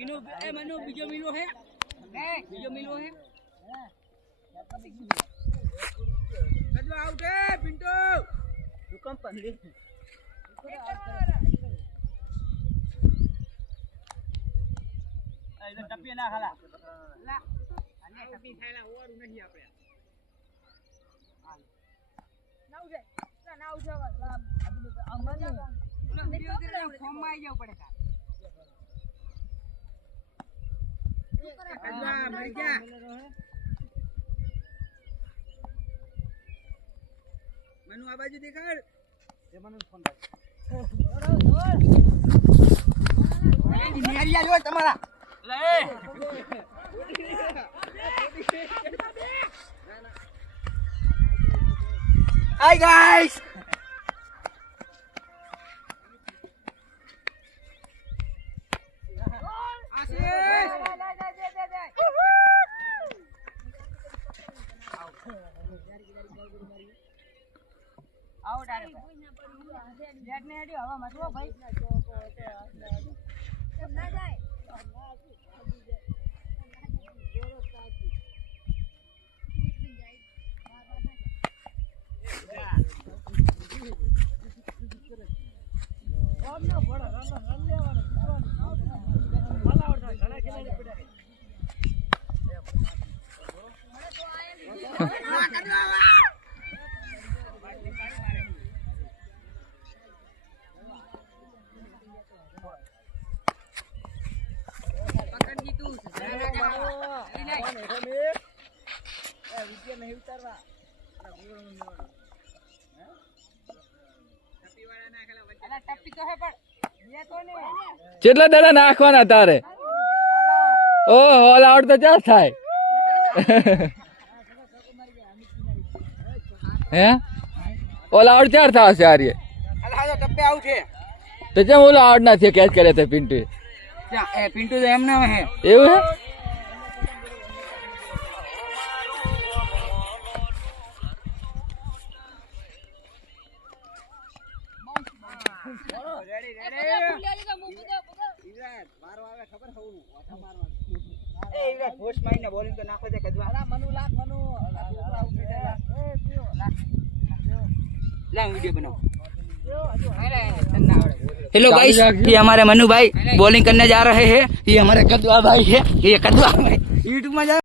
मनु बीजो मिलो है बीजो मिलो है कदवा आउट है पिंटू हुकम पंदी इधर टप्पी ना खाला ला અને ટપ્પી ખાયલા ઓવારું નહીં આપણે ના ઉજે ના ઉજવા અમન ફોર્મ માં આવી જાવ પડે કા કદવા મરી જા મનુ આ બાજુ દેખાડ એ મનુ ફોન ભાઈ નિહારિયા જો તમારા લે Hi guys. Out are. Let me head हवा मत वो भाई. ना जाए. કેટલા દાડા નાખવાના તારે ઓહ ઓલ આઉટ તો ચાર થાય હે ઓલ આઉટ ચાર થશે યાર ये टप्पे आउट है तो जब ओला आउट ना थे कैच करे थे पिंटू क्या ए पिंटू तो एम नाम है એવું હે रेडी मारो आवे खबर हूं वाथा मारवा ए इरा होश माईने बॉलिंग तो नाखो दे कदवा अला मनु लाख मनु आउट है ए पियो लाख ला वीडियो बनाओ हेलो गाइस ये हमारे मनु भाई बॉलिंग करने जा रहे हैं ये हमारे कदवा भाई है ये कदवा भाई यूट्यूब में